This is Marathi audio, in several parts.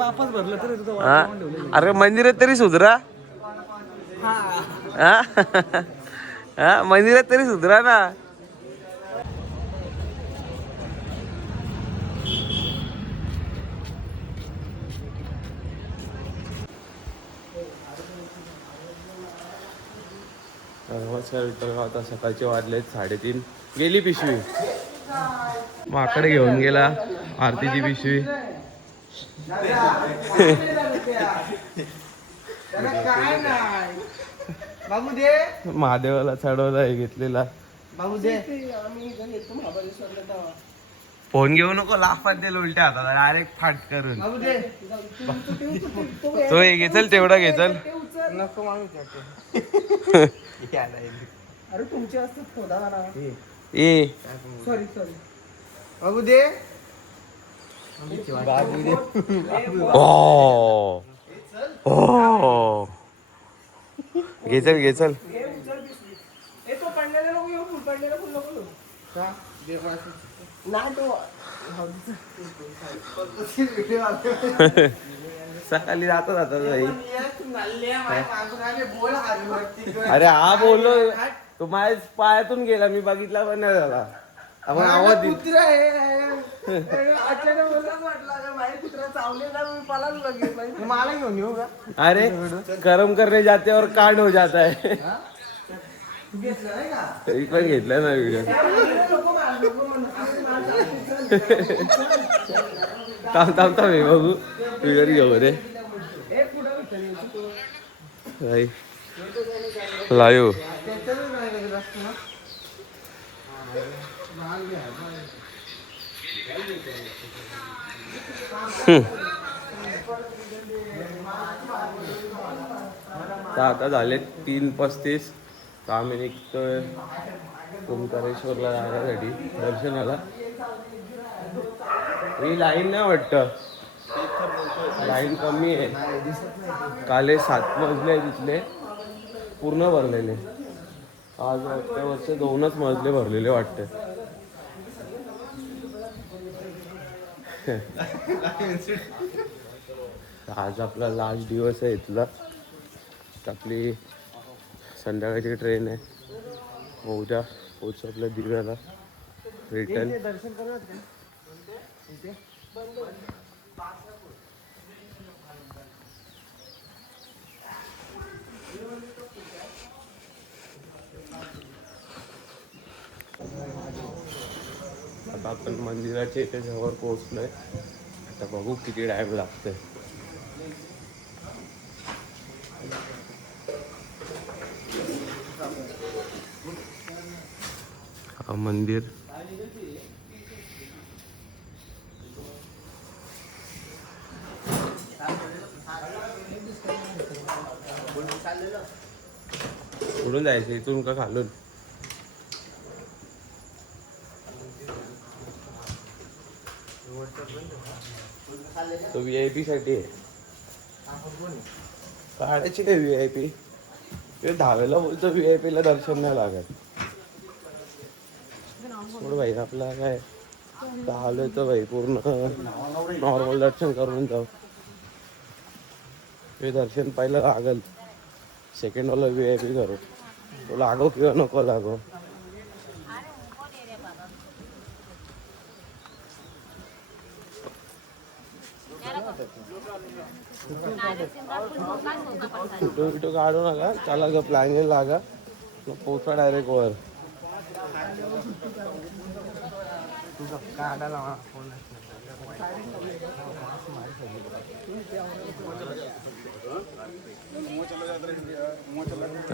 पापच भरलं तरी तुझं हा अरे मंदिरात तरी सुधरा. हा हा मंदिरात तरी सुधरा ना. नमस्कार मित्रांनो, आता सकाळचे वाजलेत 3:30. गेली पिशवी. माकडे घेऊन गेला आरतीची पिशवी. बाबू दे. महादेवाला चढवला आहे घेतलेला. बाबू दे. फोन घेऊ नको, लाफात दे उलट्या हाताला डायरेक्ट फाट करून. बाबू दे. तो हे घेचल तेवढा घेचल. नको माणूस. अरे तुमचे असतात खोदा ना. ए सॉरी सॉरी. बाबू दे. बाबू दे. ओ ओ घेचल घेचल. सकाळी जाता जाता जाई. अरे हा बोललो तो माझ्या पायातून गेला, मी बघितला पण नाही झाला. आपण आवाज दिला. कुत्रा अचानक कुत्रा चावले ना, मी पळायला लागले. मला घेऊन येऊ का? अरे कर्म करने जाते और कांड हो जाता है. तरी पण घेतला ना व्हिडिओ. थांब थांब थांब हे बघू व्हिडिओ घेऊ रे. लाईव्ह आता झाले 3:35. आम्ही निघतोय ओंकारेश्वरला जाण्यासाठी दर्शनाला. ही लाईन नाही वाटतं, लाईन कमी आहे. काले 7 मजले तिथले पूर्ण भरलेले. आज वाटतं वर्ष 2च मजले भरलेले वाटते. आज आपला लास्ट दिवस आहे इथला. आपली संध्याकाळची ट्रेन आहे. उद्या पोहोचू आपल्या दिव्याला रिटर्न. दर्शन करत आता आपण मंदिराच्या इथे जवळ पोहोचलोय. आता बघू किती टाइम लागतोय. हा मंदिर कुठून जायचं, इथून का खालून? तो VIP साठी आहे. काढायची नाही VIP. ते 10वेला बोलतो VIP ला दर्शन नाही लागत. थोडं भाई आपला काय आलोय तर भाई पूर्ण नॉर्मल दर्शन करून जाऊ. ते दर्शन पहिलं लागल, सेकंड वाला VIP करू. तो लागो किंवा नको लागो. फोटो बिटो काढू नका, चला ग प्लॅन लागा, पोचा डायरेक्ट वर.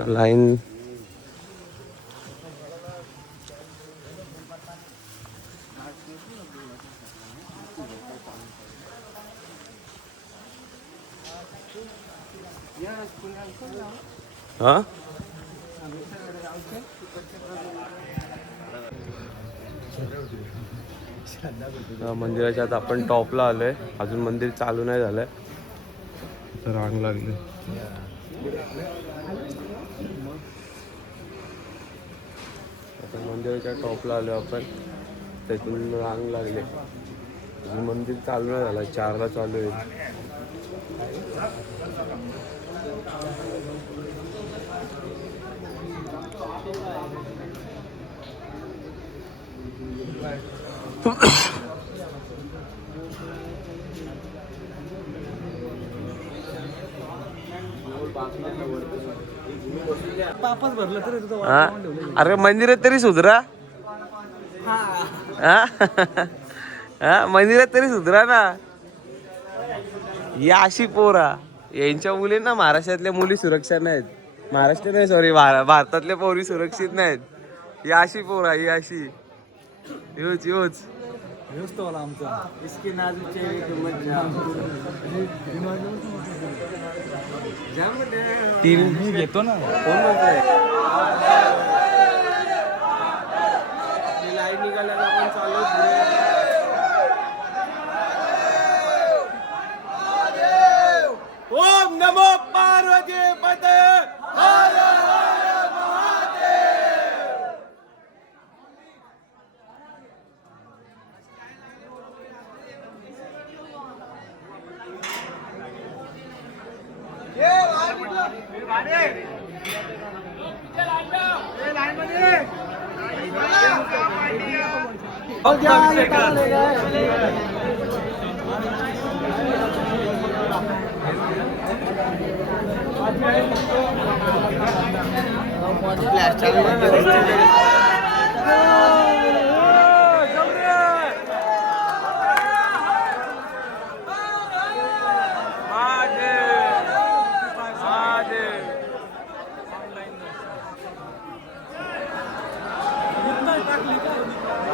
लाईन हा मंदिराच्या आता आपण टॉपला आलोय. अजून मंदिर चालू नाही झालंय, रांग लागली. आता मंदिराच्या टॉपला आलोय आपण, त्यातून रांग लागले. अजून मंदिर चालू नाही झालं, 4ला चालू आहे. पापच भरलं तरी तुझं हा? अरे मंदिरात तरी सुधरा. हा? हा, मंदिरात तरी सुधरा ना. या अशी पोरा यांच्या मुलींना महाराष्ट्रातल्या मुली सुरक्षा नाहीत. महाराष्ट्र नाही, सॉरी, भारतातल्या पोरी सुरक्षित नाहीत. या अशी पोरा, ही अशी योच योच आमचा इसके नाजूचे तीन घेतो ना. कोण म्हणतोय? लाईन निघाल्याला आपण चालू पुढे. ओम नमो पार्वती पते हर हर महादेव.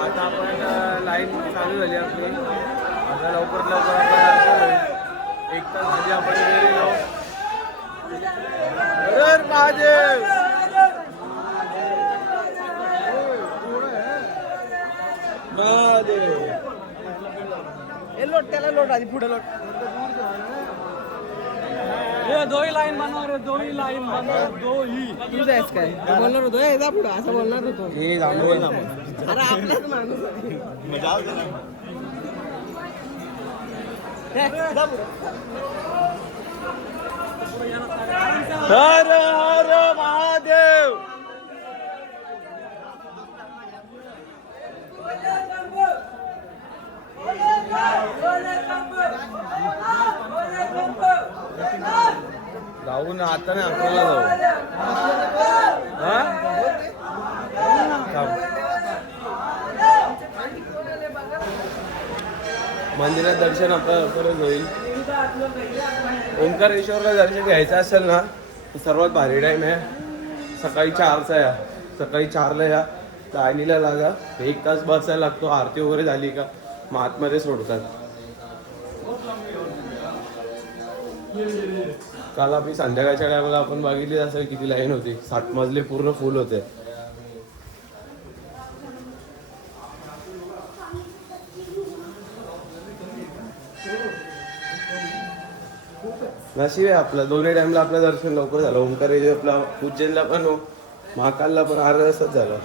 आता आपण लाईन चालू झाली आपली. आता लवकर लवकर आपण 1 तास आधी आपण घरी जाऊ. हर महादेव. महादेव. हे लोट, त्याला लोट आधी, पुढे लोट. हे दोही लाईन बनव रे, दोही लाईन बनव, दोही. तू जायच काय बोलणार होतो? जा पुढं, असं बोलणार होतो. हे जांभूळ ना अरे आपल्याच माणूस जा पुढं. हर हर महादेव. जाऊ ना, आता नाही, आपल्याला जाऊ. हा? मंदिरात दर्शन आपल्याला लवकरच होईल. ओंकारेश्वरला दर्शन घ्यायचं असेल ना तर सर्वात भारी टाईम आहे सकाळी 4चा. या सकाळी 4ला या, लाईनीला लागा. 1 तास बसायला लागतो. आरती वगैरे झाली का मग आतमध्ये सोडतात. काल आपली संध्याकाळच्या टायमाला आपण बघितली असेल किती लाईन होती. 7 मजले पूर्ण फुल होते. नशीब आहे आपलं, दोन्ही टाइमला आपलं दर्शन लवकर झालं. ओंकारेश्वरला, उज्जैनला पण, महाकालला पण अर्धा तासच झालं.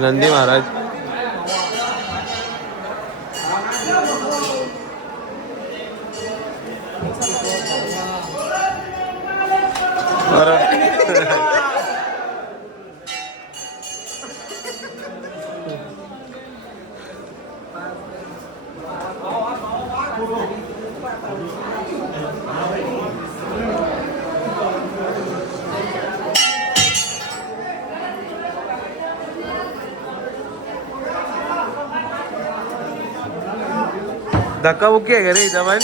नंदी महाराज धक्काबुक्की आहे का रे इथं पण?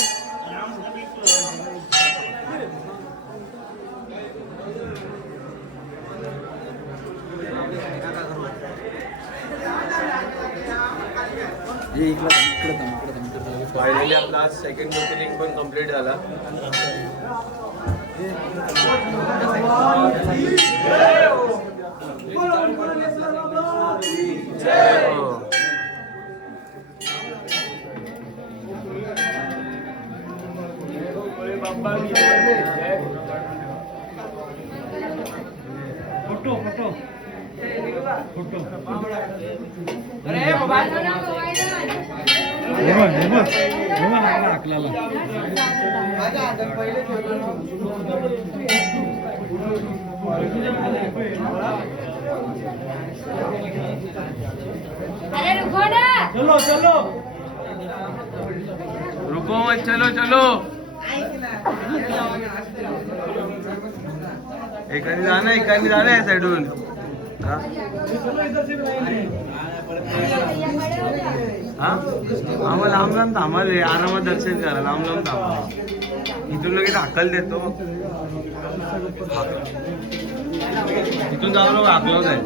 फायनली आपला आज सेकंड ज्योतिर्लिंग पण कम्प्लीट झाला. फोटो फोटो फोटो अरे रुको ना. चलो चलो रुको मत, चलो चलो. एकाने जाणं या साईडून. हा आम्हाला लांब लांब थांबाले, आरामात दर्शन करा. लांब लांब थांबा, इथून लगेच हाकल देतो. इथून जाऊ नको, हाकलवत आहे.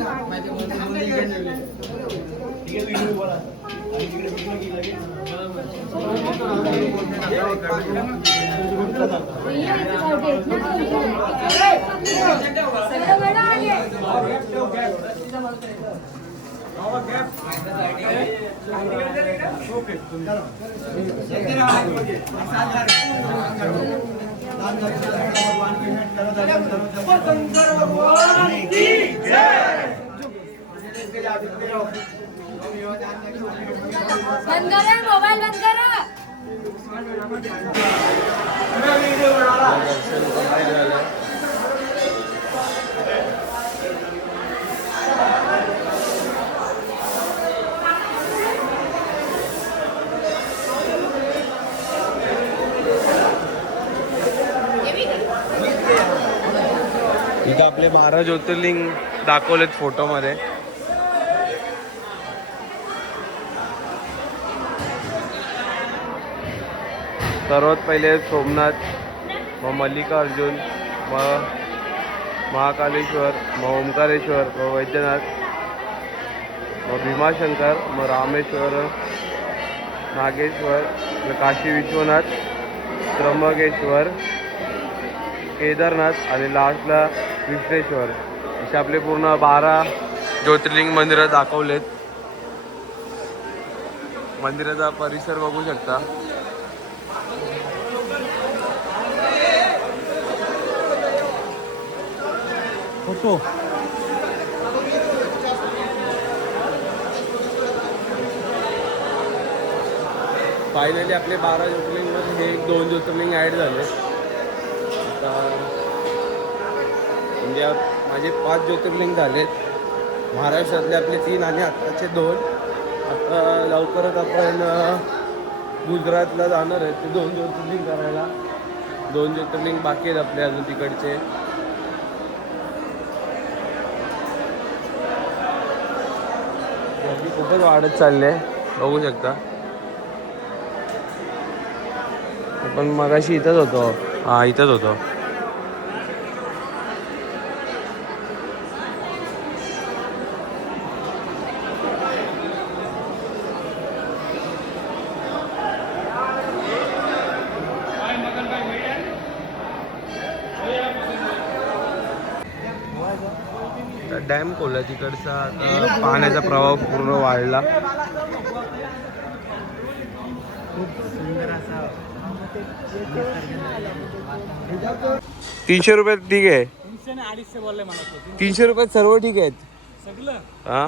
बंद करा मोबाईल, बंद करा. दर्शन कंप्लीट झालं. इथं आपले 12 ज्योतिर्लिंग दाखवलेत फोटोमध्ये. सर्वात पहिले सोमनाथ, मग मल्लिकार्जुन, मग महाकालेश्वर, मग ओंकारेश्वर, मग वैद्यनाथ, मग भीमाशंकर, मग रामेश्वर, नागेश्वर, मग काशी विश्वनाथ, त्र्यंबकेश्वर, केदारनाथ आणि लास्टला विश्वेश्वर. असे आपले पूर्ण 12 ज्योतिर्लिंग मंदिरं दाखवलेत. मंदिराचा परिसर बघू शकता. फोटो फायनली आपले 12 ज्योतिर्लिंगमध्ये हे 2 ज्योतिर्लिंग ॲड झाले. आता म्हणजे माझे 5 ज्योतिर्लिंग झालेत. महाराष्ट्रातले आपले 3 आणि आत्ताचे 2. आता लवकरच आपण गुजरातला जाणार आहे ते 2 ज्योतिर्लिंग करायला. 2 ज्योतिर्लिंग बाकी आहेत आपले अजून तिकडचे. गर्दी खूपच वाढत चालली आहे, बघू शकता. पण मगाशी इथंच होतो. हा इथंच होतो. डॅम खोलला तिकडचा, आता पाण्याचा प्रवाह पूर्ण वाढला. खूप सुंदर असा 300 रुपये ठीक आहे. 300 आणि 250 बोलले मला तो. 300 रुपयात सर्व ठीक आहेत. सगळं हा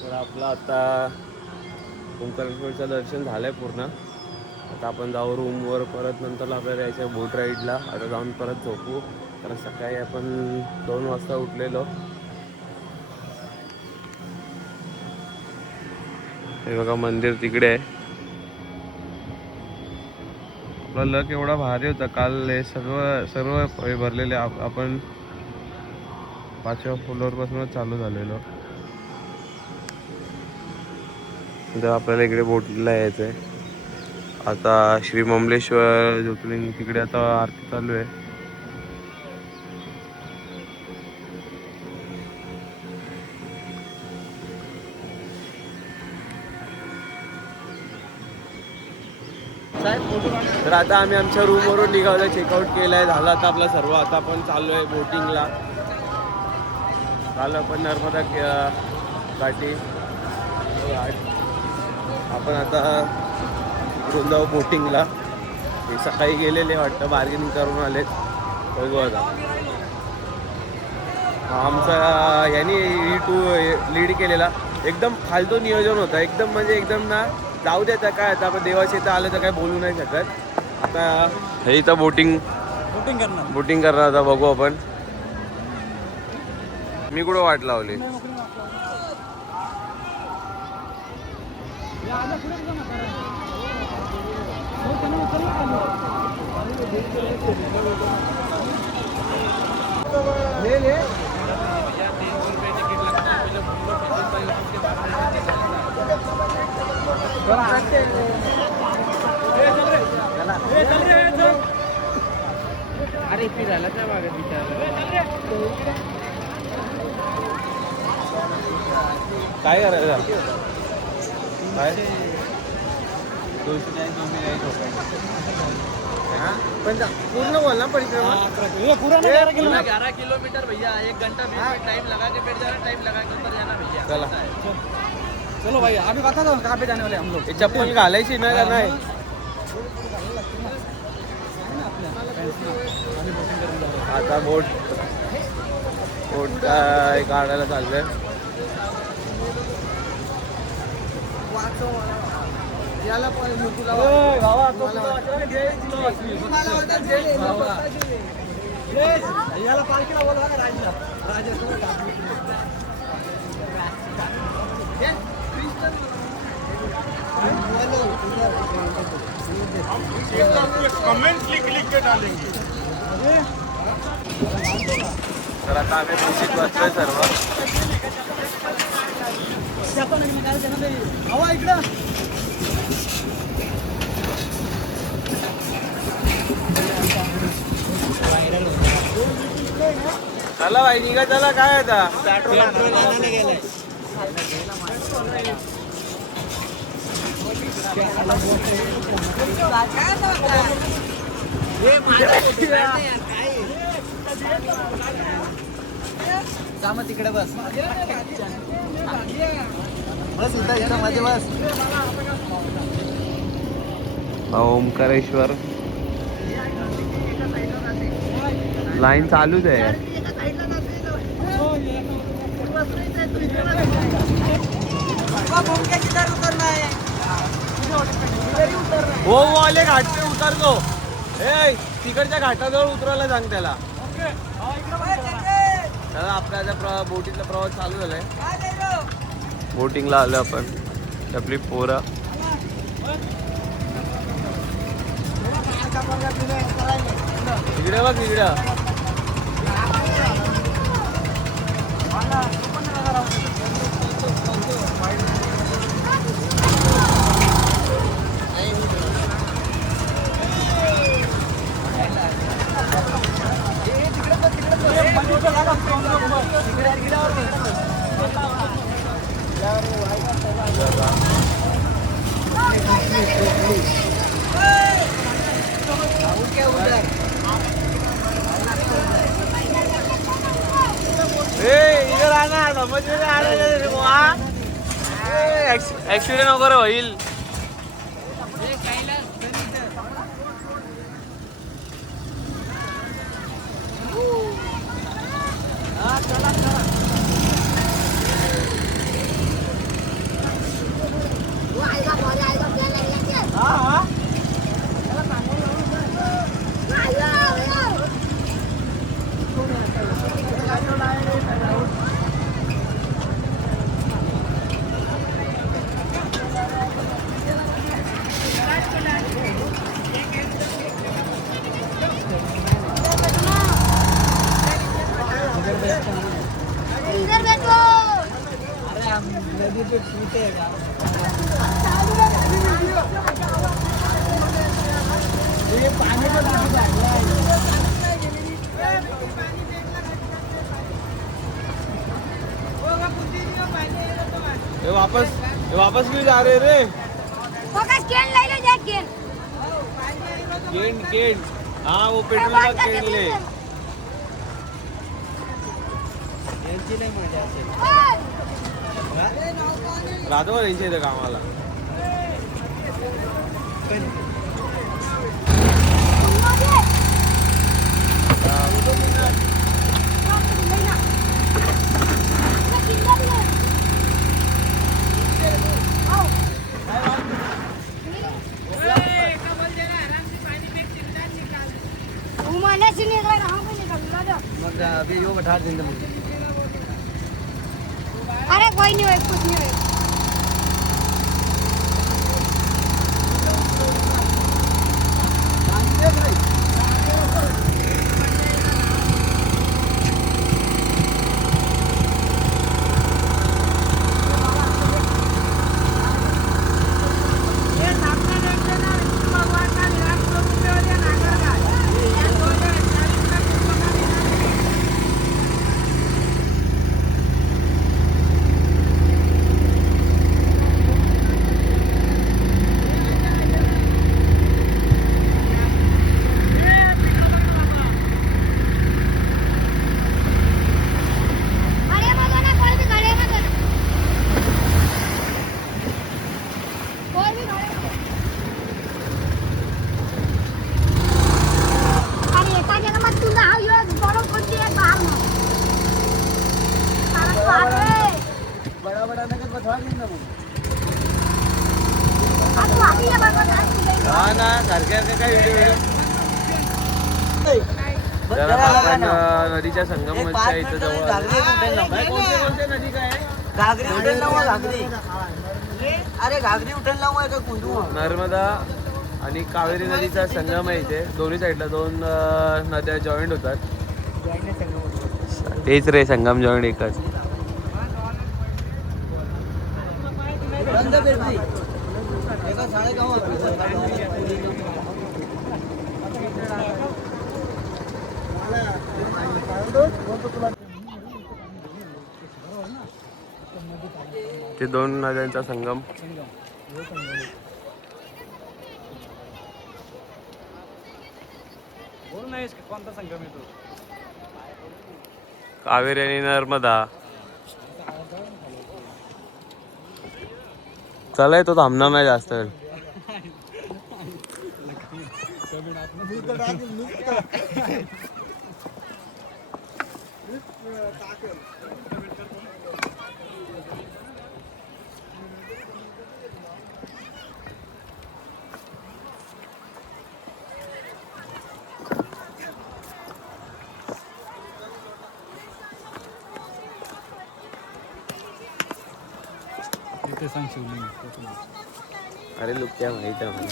तर आपलं आता ओंकारेश्वरचं दर्शन झालंय पूर्ण. आता आपण जाऊ रूमवर. परत नंतर आपल्याला यायचं बोट राईडला. आता जाऊन परत झोपू. कारण सकाळी आपण 2 वाजता उठलेलो. हे बघा मंदिर तिकडे आहे. आपला लक एवढा भारी होता काल. हे सर्व हे भरलेले. आपण 5व्या फ्लोअरपासूनच चालू झालेलो. तर आपल्याला इकडे बोटला यायचं आहे. आता श्री ममलेश्वर ज्योतिर्लिंग तिकडे आता आरती चालू आहे. तर आता आम्ही आमच्या रूमवरून निघालो, चेकआउट केलंय, झालं आता आपलं सर्व. आता आपण चाललो आहे बोटिंगला. चालू आपण नर्मदा काठी. आपण आता इकडून जाऊ बोटिंगला. हे सकाळी गेलेले वाटतं, बार्गेनिंग करून आलेत. बघू आता. आमचा यांनी लीड केलेला एकदम फालतू नियोजन होता. एकदम म्हणजे एकदम ना, जाऊ द्या काय आता आपण देवाच्या इथं आलं तर काय बोलू नाही शकत. आता हे इथं बोटिंग करणार आता बघू आपण. मी कुठं वाट लावली. अरे फिरायला त्या मागे काय करायचं काय पूर्ण बोलना परिक्रमा. 11 किलोमीटर भैया, 1 घंटा 20 मिनट टाइम लगा के बैठ जाना, टाइम लगा के ऊपर जाना भैया. चला चलो भाई, अभी बता दो कहाँ पे जाने वाले हम लोग. हे चप्पल घालायची ना का नाही. आता बोट काढायला चाललंय. याला पालखीला बोलवा राजा कमेंट लिख के डालेंगे. तर आता आम्ही बोटीत बसलोय सर्व. हवा इकडं. चला भाई निघा. चला काय आता मग तिकडे बस बस इथं मध्ये बस. ओमकारेश्वर लाईन चालूच आहे. हो वाले घाट पे उतरतो. ए तिकडच्या घाटाजवळ उतरायला सांग त्याला. त्याला आपल्या बोटीतला प्रवास चालू झालाय. बोटिंगला आलो आपण. आपली पोरं इकडे बघ इकडे. इधर आना, समझ में आ रहा है. ऍक्सिडेंट वगैरे होईल. ये वापस क्यों जा रहे रे? फोकस केन ले लो देख केन केन हाँ वो पेट्रोल का केन ले. राहतो का यांच्या इथे कामाला. अभी यो बैठा देंगे मुझे. अरे कोई नहीं होए कुछ नहीं होए हा ना सारखे काय व्हिडिओ. तर आपण नदीच्या संगमाच्या इथं जवळ. कोणते नदी काय घागरी उठेल ना घागरी. अरे घागरी उठेल ना का कुंदू. नर्मदा आणि कावेरी नदीचा संगम आहे इथे. दोन्ही साईडला दोन नद्या जॉईंट होतात. तेच रे संगम जॉईंट एकच. ते दोन नद्यांचा संगम. कोणता संगम येतो? कावेरी आणि नर्मदा. चला तो थांबणार नाही जास्त वेळ. अरे लोक क्या माहित आहे मला.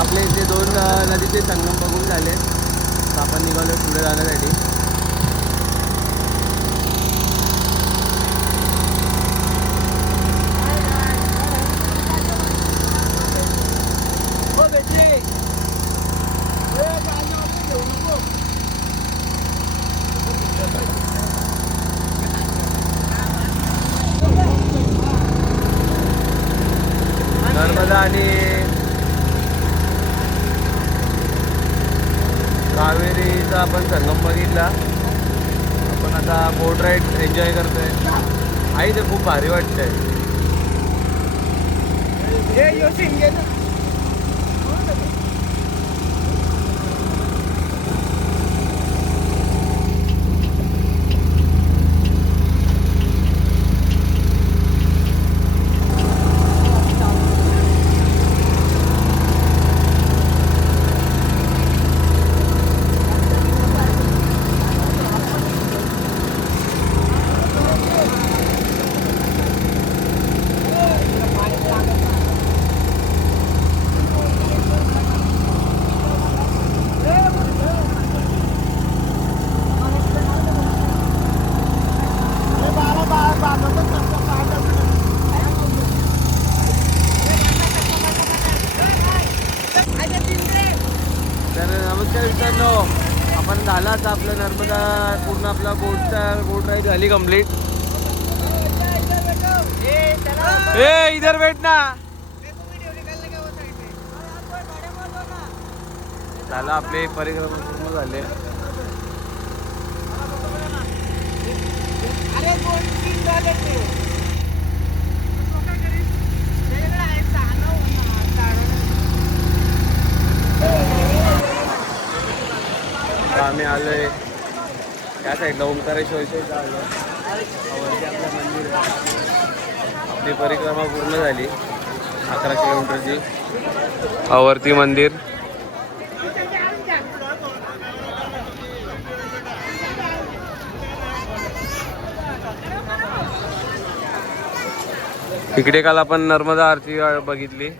आपले इथे दोन नदीचे संगम बघून झाले. आपण निघालो पुढे जाण्यासाठी. नर्मदा आणि कावेरीचा आपण संगम बघितला. आपण आता बोट राईड एन्जॉय करतोय. आई ते खूप भारी वाटतंय. आता आपलं नर्मदा पूर्ण आपला बोट राईड झाली कम्प्लीट. ए इधर बैठ ना. झालं आपले परिक्रमा पूर्ण झाले. आम्ही आलोय त्या साईडला ओंकारेश्वरच्या आलो. वरती आपलं मंदिर आहे. आपली परिक्रमा पूर्ण झाली 11 किलोमीटरची. वरती मंदिर. इकडे काल आपण नर्मदा आरती बघितली.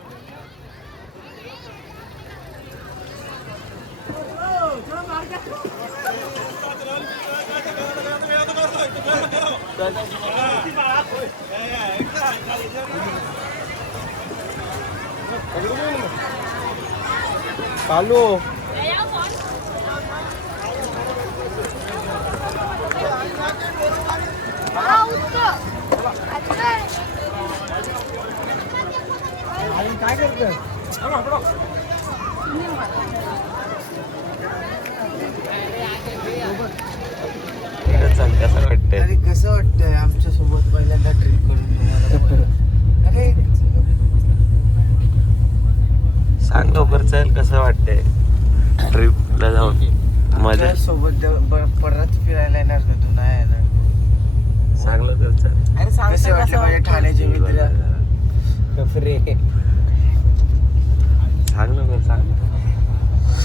चालू काय करतोय? कसं वाटतंय? अरे कसं वाटतंय आमच्या सोबत पहिल्यांदा ट्रिप करून? अरे सांग लवकर चल कसं वाटतंय ट्रिपला जाऊन? मजा सोबत परत फिरायला येणार का तू? नाही येणार. सांग लवकर चल. अरे कसे वाटले माझ्या ठाण्याचे मित्र? कफरे सांग लवकर सांग.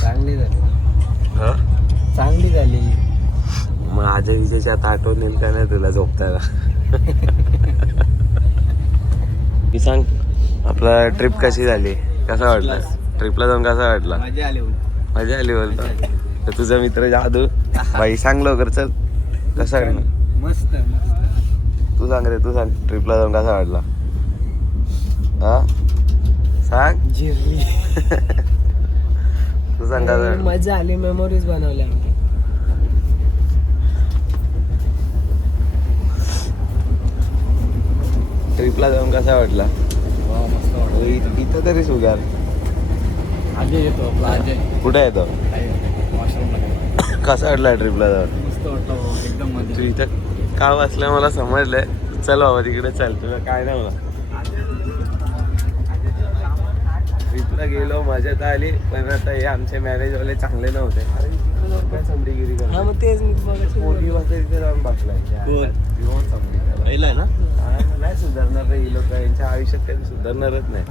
चांगली झाली. हा चांगली झाली. मग आजच्या विजेची आता आठवण येईल का नाही तुला झोपताना? मी सांग आपला ट्रिप कशी झाली? कसा वाटला? ट्रिपला जाऊन कसा वाटला? मजा आली. मजा आली बोलतो. तर तुझा मित्र जादू बाई सांग लवकर चल कसा वाटला? मस्त. तू सांग रे, तू सांग ट्रिपला जाऊन कसा वाटला? हा सांग. जिरली. तू सांग कसा वाटला? मजा आली. मेमोरीज बनवल्या आम्ही. ट्रिपला जाऊन कसा वाटला? मस्त वाटलं. इथं तरी सुगार अजय येतो आपला अजय. कुठे येतो? वॉशरूममध्ये. कसा वाटला ट्रिपला जाऊन? मस्त वाटलं एकदम तू मजा. इथं का बसलं मला समजलंय. चल बाबा तिकडे चल. तुला काय नाही मला. ट्रिपला गेलो मजा तर आली पण आता हे आमचे मॅरेजवाले चांगले नव्हते. अरे तिकडे जाऊन काय समडीगिरी हा मग तेच मी मगाशी पोटी वाजता तिथे जाऊन बसलाय. ना नाही सुधारणार रे ही लोक. यांच्या आयुष्यात काही सुधारणारच नाही.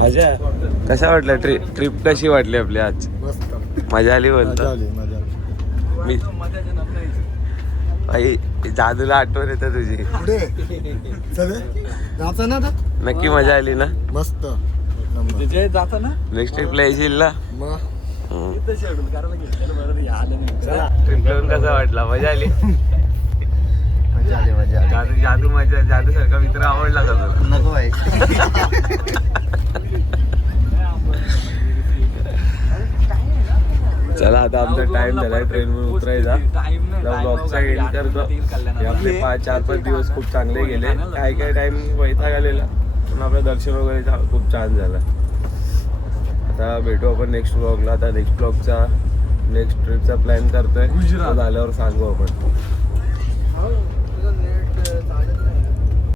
मजा. कशा वाटल्या ट्रिप कशी वाटली आपली आज? मस्त. मजा आली बोलतो मी. आई जादूला आठवण येतं तुझी. नक्की मजा आली ना? मस्त. तुझे जाता ना नेक्स्ट ट्रिपला येशील ना? मग ट्रिप घेऊन कसा वाटला? मजा आली. मजा आली. मजा आली. जादू सारखा मित्र आवडला का तुला? नको आहे. चला आता आमचा टाइम झालाय ट्रेन मधून उतरायचा. ब्लॉगचा एंड करतो. हे आपले 4-5 दिवस खूप चांगले गेले. काय टाइम वैताग आलेला पण आपलं दर्शन वगैरे खूप छान झालं. आता भेटू आपण नेक्स्ट ब्लॉगला. आता नेक्स्ट ट्रिपचा प्लॅन करतोय. झाल्यावर सांगू आपण.